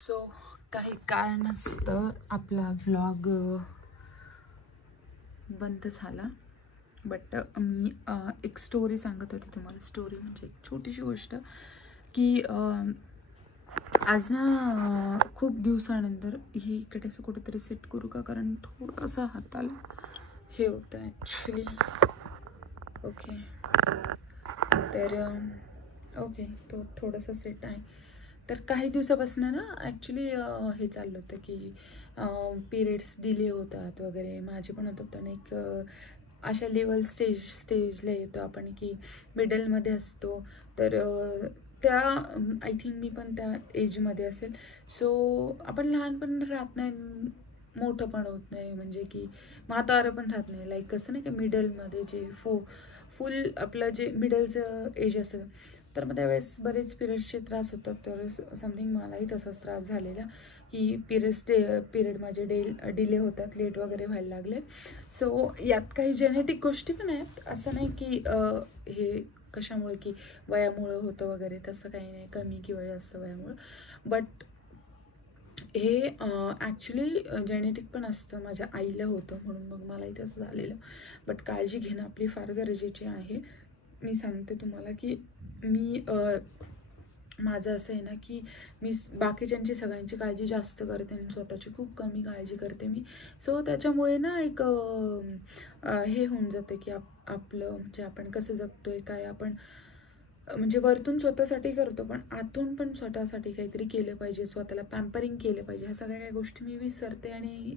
So काही कारणास्तव आपला व्लॉग बंद झाला. बट मी एक स्टोरी सांगत होते तुम्हाला. स्टोरी म्हणजे एक छोटीशी गोष्ट की आज ना खूप दिवसानंतर ही इकडे असं कुठेतरी सेट करू का, कारण थोडंसं हाताला हे होतं ॲक्च्युली. ओके तर ओके तो थोडंसं सेट आहे. तर काही दिवसापासून ना ॲक्च्युली हे चाललं होतं की पिरियड्स डिले होतात वगैरे. माझे पण होत होतं ना एक अशा स्टेजला येतो आपण की मिडलमध्ये असतो. तर त्या आय थिंक मी पण त्या एजमध्ये असेल. सो आपण लहान पण राहत नाही, मोठं पण होत नाही, म्हणजे की म्हातारं पण राहत नाही. लाईक कसं नाही का मिडलमध्ये जे फुल आपलं जे मिडलचं एज असतं. तर मग त्यावेळेस बरेच पिरियड्सचे त्रास होतात. तर समथिंग मलाही तसाच त्रास झालेला की पिरियड माझे डिले होतात, लेट वगैरे व्हायला लागले. सो यात काही जेनेटिक गोष्टी पण आहेत. असं नाही की हे कशामुळे की वयामुळं होतं वगैरे, तसं काही नाही, कमी किंवा जास्त वयामुळं. बट हे ॲक्च्युली जेनेटिक पण असतं. माझ्या आईला होतं म्हणून मग मलाही तसं झालेलं. बट काळजी घेणं आपली फार गरजेची आहे. मी सांगते तुम्हाला की मी माझं असं आहे ना की मी बाकीच्यांची सगळ्यांची काळजी जास्त करते आणि स्वतःची खूप कमी काळजी करते मी. सो त्याच्यामुळे ना एक हे होऊन जातं की आपलं म्हणजे आपण कसं जगतोय, काय आपण म्हणजे वरतून स्वतःसाठी करतो, पण आतून पण स्वतःसाठी काहीतरी केलं पाहिजे, स्वतःला पॅम्परिंग केलं पाहिजे. ह्या सगळ्या काही गोष्टी मी विसरते आणि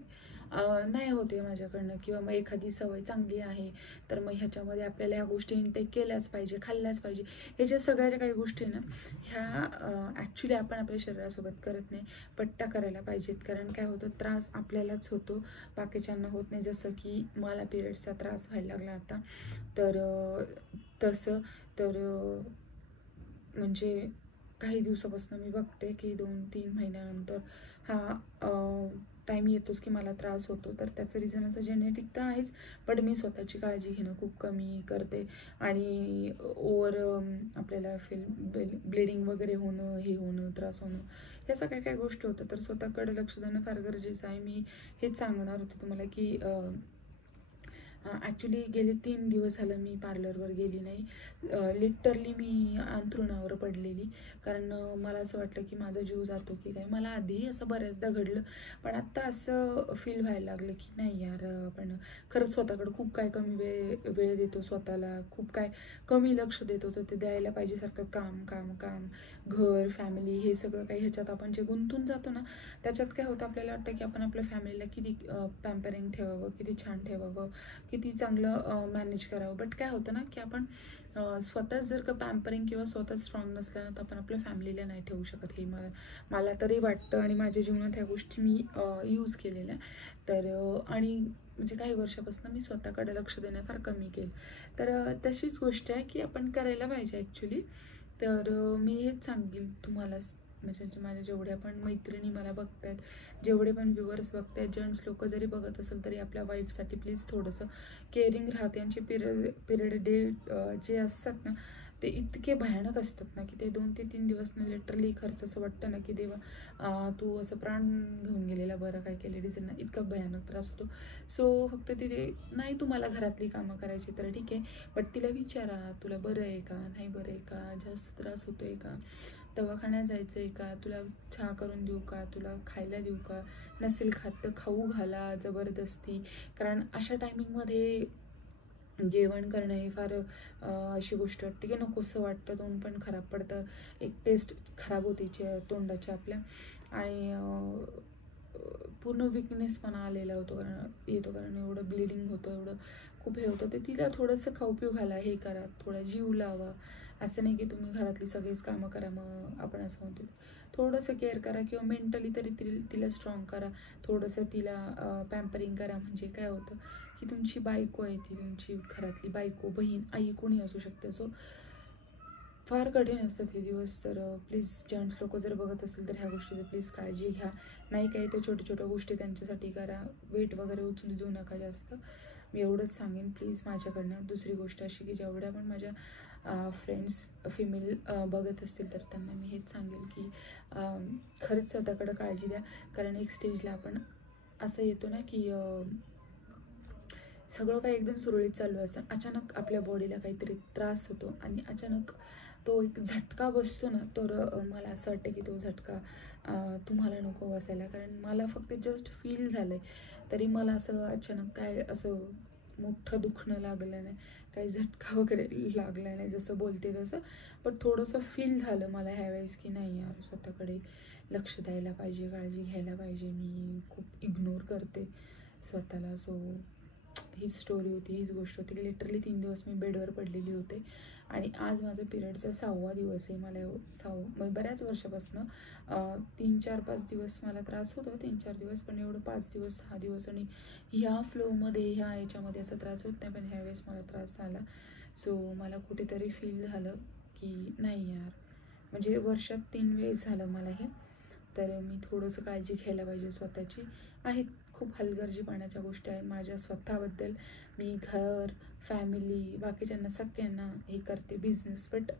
नाही होते माझ्याकडनं. किंवा मग एखादी सवय चांगली आहे तर मग ह्याच्यामध्ये आपल्याला ह्या गोष्टी इनटेक केल्याच पाहिजे, खाल्ल्याच पाहिजे. हे ज्या सगळ्या ज्या काही गोष्टी ना, ह्या ॲक्च्युली आपण आपल्या शरीरासोबत करत नाही, पण त्या करायला पाहिजेत. कारण काय होतं, त्रास आपल्यालाच होतो, बाकीच्यांना होत नाही. जसं की मला पिरियड्सचा त्रास व्हायला लागला आता. तर तसं तर म्हणजे काही दिवसापासून मी बघते की 2-3 महिन्यानंतर हा टाईम येतोच की मला त्रास होतो. तर त्याचं रिझन असं जेनेटिक तर आहेच, पण मी स्वतःची काळजी घेणं खूप कमी करते. आणि आपल्याला ब्लिडिंग वगैरे होणं, हे होणं, त्रास होणं, ह्या सगळ्या काही गोष्टी होतात. तर स्वतःकडे लक्ष देणं फार गरजेचं आहे. मी हेच सांगणार होते तुम्हाला की ॲक्च्युली गेले 3 दिवस झालं मी पार्लरवर गेली नाही. लिटरली मी अंथरुणावर पडलेली. कारण मला असं वाटलं की माझा जीव जातो की काय. मला आधीही असं बऱ्याचदा घडलं, पण आत्ता असं फील व्हायला लागलं की नाही यार, आपण खरंच स्वतःकडे खूप काय कमी वेळ देतो स्वतःला, खूप काय कमी लक्ष देतो. तर ते द्यायला पाहिजे. सारखं काम काम काम, घर, फॅमिली, हे सगळं काही ह्याच्यात आपण जे गुंतून जातो ना, त्याच्यात काय होतं, आपल्याला वाटतं की आपण आपल्या फॅमिलीला किती पॅम्परिंग ठेवावं, किती छान ठेवावं, किती चांगलं मॅनेज करावं. बट काय होतं ना की आपण स्वतःच जर का पॅम्परिंग किंवा स्वतः स्ट्रॉंग नसल्यानं तर आपण आपल्या फॅमिलीला नाही ठेवू शकत. हे मला तरी वाटतं आणि माझ्या जीवनात ह्या गोष्टी मी यूज केलेल्या. तर आणि म्हणजे काही वर्षापासून मी स्वतःकडे लक्ष देणं फार कमी केलं. तर तशीच गोष्ट आहे की आपण करायला पाहिजे ॲक्च्युली. तर मी हेच सांगेल तुम्हाला, म्हणजे माझ्या जेवढ्या पण मैत्रिणी मला बघतायत, जेवढे पण व्ह्युअर्स बघतायत, जेंट्स लोक जरी बघत असेल तरी आपल्या वाईफसाठी प्लीज थोडंसं केअरिंग राहा. त्यांचे पिरियड जे असतात ना, ते इतके भयानक असतात ना की ते 2 ते 3 दिवस ना लिटरली खर्च असं वाटतं ना की देवा तू असं प्राण घेऊन गेलेला बरं काय केलं लेडीजांना, इतका भयानक त्रास होतो. सो फक्त तिथे नाही, तुम्हाला घरातली कामं करायची तर ठीक आहे, बट तिला विचारा तुला बरं आहे का, नाही बरं आहे का, जास्त त्रास होतो आहे का, दवाखान्यात जायचं आहे का, तुला चहा करून देऊ का, तुला खायला देऊ का, नसेल खात तर खाऊ घाला जबरदस्ती. कारण अशा टायमिंगमध्ये जेवण करणं हे फार अशी गोष्ट वाटते की नकोसं वाटतं. तोंड पण खराब पडतं, एक टेस्ट खराब होते तोंडाची आपल्या. आणि पूर्ण विकनेसपणा आलेला येतो, कारण एवढं ब्लिडिंग होतं, एवढं खूप हे होतं. ते तिला थोडंसं खाऊ पिऊ घाला, हे करा, थोडा जीव लावा. असं नाही की तुम्ही घरातली सगळीच कामं करा मग आपण असं म्हणतो. थोडंसं केअर करा किंवा मेंटली तरी तिला स्ट्रॉंग करा. थोडंसं तिला पॅम्परिंग करा. म्हणजे काय होतं की तुमची बायको आहे, ती तुमची घरातली बायको, बहीण, आई, कोणी असू शकते. सो फार कठीण असतात हे दिवस. तर प्लीज जेंट्स लोक जर बघत असेल तर ह्या गोष्टीची प्लीज काळजी घ्या. नाही काही तर छोट्या छोट्या गोष्टी त्यांच्यासाठी करा. वेट वगैरे उचलू देऊ नका जास्त. मी एवढंच सांगेन प्लीज माझ्याकडनं. दुसरी गोष्ट अशी की जेवढ्या पण माझ्या फ्रेंड्स फिमेल बघत असतील तर त्यांना मी हेच सांगेल की खरंच स्वतःकडे काळजी द्या. कारण एक स्टेजला आपण असं येतो ना की सगळं काही एकदम सुरळीत चालू असतं, अचानक आपल्या बॉडीला काहीतरी त्रास होतो आणि अचानक तो एक झटका बसतो ना, तर मला असं वाटतं की तो झटका तुम्हाला नको बसायला. कारण मला फक्त जस्ट फील झालं आहे, तरी मला असं अचानक काय असं मोठं दुखणं लागलं नाही, काही झटका वगैरे लागला नाही जसं बोलते तसं. पण थोडंसं फील झालं मला ह्यावेळेस की नाही यार, स्वतःकडे लक्ष द्यायला पाहिजे, काळजी घ्यायला पाहिजे. मी खूप इग्नोर करते स्वतःला. सो हीच स्टोरी होती, हीच गोष्ट होती की लिटरली 3 दिवस मी बेडवर पडलेली होते आणि आज माझा पिरियडचा 6वा दिवस आहे. मला म्हणजे बऱ्याच वर्षापासून 3-4-5 दिवस मला त्रास होतो, 3-4 दिवस, पण एवढं 5 दिवस 6 दिवस आणि ह्या फ्लोमध्ये ह्या याच्यामध्ये असा त्रास होत नाही, पण ह्यावेळेस मला त्रास झाला. सो मला कुठेतरी फील झालं की नाही यार, म्हणजे वर्षात 3 वेळेस झालं मला हे, तर मी थोडंसं काळजी घ्यायला पाहिजे स्वतःची. आहेत खूप हलगर्जीपणाच्या गोष्टी आहेत माझ्या स्वतःबद्दल. मी घर, फॅमिली, बाकीच्यांना सगळ्यांना हे करते बिझनेस, बट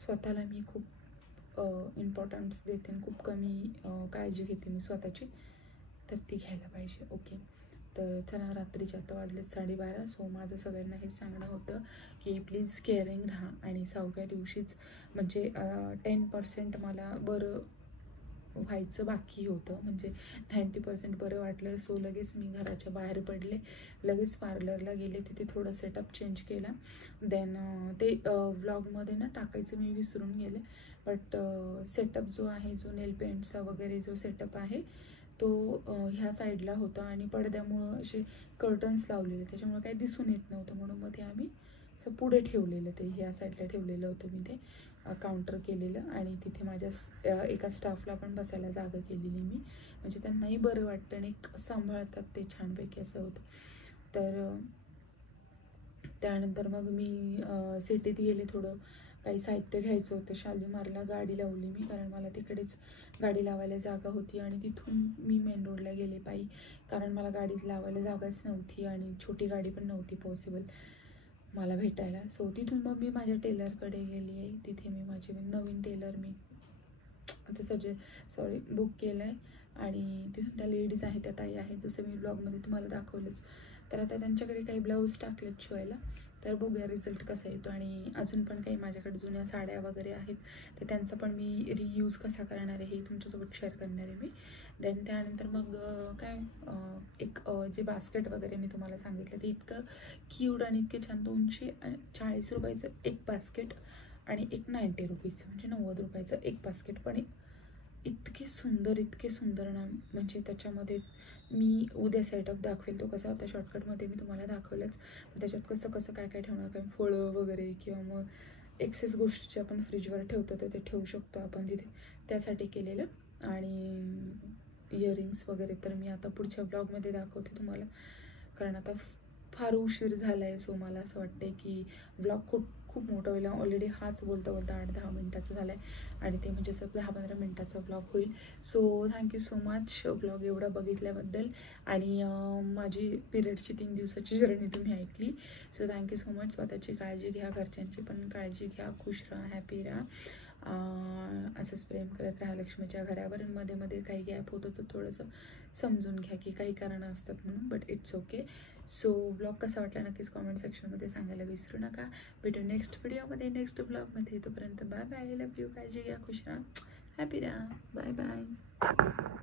स्वतःला मी खूप इम्पॉर्टन्स देते आणि खूप कमी काळजी घेते मी स्वतःची, तर ती घ्यायला पाहिजे. ओके, तर चला, रात्रीचे आता वाजले 12:30. सो माझं सगळ्यांना हे सांगणं होतं की प्लीज केअरिंग राहा. आणि 6व्या दिवशीच म्हणजे 10% मला बरं व्हायचं बाकी होतं, म्हणजे 90% बरं वाटलं. सो लगेच मी घराच्या बाहेर पडले, लगेच पार्लरला गेले, तिथे थोडं सेटअप चेंज केला. देन ते व्लॉगमध्ये ना टाकायचं मी विसरून गेले, बट सेटअप जो आहे, जो नेल पेंटचा वगैरे जो सेटअप आहे तो ह्या साईडला होता आणि पडद्यामुळं असे कर्टन्स लावलेले, त्याच्यामुळे काही दिसून येत नव्हतं, म्हणून मग ते आम्ही असं पुढे ठेवलेलं, ते ह्या साईडला ठेवलेलं होतं मी ते काउंटर केलेलं. आणि तिथे माझ्या एका स्टाफला पण बसायला जागा केलेली मी, म्हणजे त्यांनाही बरं वाटतं आणि एक सांभाळतात ते छानपैकी, असं होतं. तर त्यानंतर मग मी सिटीत गेले, थोडं काही साहित्य घ्यायचं होतं. शालीमारला गाडी लावली मी, कारण मला तिकडेच गाडी लावायला जागा होती आणि तिथून मी मेन रोडला गेले पायी, कारण मला गाडीत लावायला जागाच नव्हती आणि छोटी गाडी पण नव्हती पॉसिबल मला भेटायला. सो तिथून मग मी माझ्या टेलरकडे गेली आहे. तिथे मी माझे नवीन टेलर मी आता बुक केलं आहे आणि तिथून त्या लेडीज आहेत, त्या ताई आहेत, जसं मी ब्लॉगमध्ये तुम्हाला दाखवलंच. तर आता त्यांच्याकडे काही ब्लाऊज टाकलेत शिवायला, तर बघूया रिझल्ट कसा येतो. आणि अजून पण काही माझ्याकडे जुन्या साड्या वगैरे आहेत, तर त्यांचा पण मी रियूज कसा करणार आहे हे तुमच्यासोबत शेअर करणार आहे मी. देन त्यानंतर मग एक जे बास्केट वगैरे मी तुम्हाला सांगितलं ते इतकं क्यूट आणि इतके छान, 240 रुपयाचं एक बास्केट आणि एक 90 रुपीचं, म्हणजे 90 रुपयाचं एक बास्केट, पण इतके सुंदर ना, म्हणजे त्याच्यामध्ये मी उद्या सेटअप दाखवेल, तो कसा होता शॉर्टकटमध्ये मी तुम्हाला दाखवलंच. त्याच्यात कसं कसं काय काय ठेवणार, काय फळं वगैरे किंवा मग एक्सेस गोष्टी जे आपण फ्रीजवर ठेवतो तर ते ठेवू शकतो आपण तिथे, त्यासाठी केलेलं. आणि इयरिंग्स वगैरे तर मी आता पुढच्या ब्लॉगमध्ये दाखवते तुम्हाला, कारण आता फार उशीर झाला आहे. सो मला असं वाटतं की ब्लॉग खूप मोठा होईल. ऑलरेडी हाच बोलता 8-10 मिनटाचा झाला आहे आणि ते म्हणजे असं 10-15 मिनटाचा ब्लॉग होईल. So thank you so much blog एवढा बघितल्याबद्दल आणि माझी पिरियडची 3 दिवसाची जर्नी तुम्ही ऐकली. So thank you so much. स्वतःची काळजी घ्या, घरच्यांची पण काळजी घ्या, खुश राहा, हॅपी राहा. असंच प्रेम करत राहा लक्ष्मीच्या घरावर. मध्ये मध्ये काही गॅप होतं तर थोडंसं समजून घ्या की काही कारणं असतात म्हणून, but it's okay. So vlog कसा वाटला नक्कीच कॉमेंट सेक्शनमध्ये सांगायला विसरू नका. भेटू नेक्स्ट व्हिडिओमध्ये, नेक्स्ट ब्लॉगमध्ये. तोपर्यंत बाय बाय, लव्ह यू, काळजी घ्या, खुश राहा, हॅपी राहा, बाय बाय.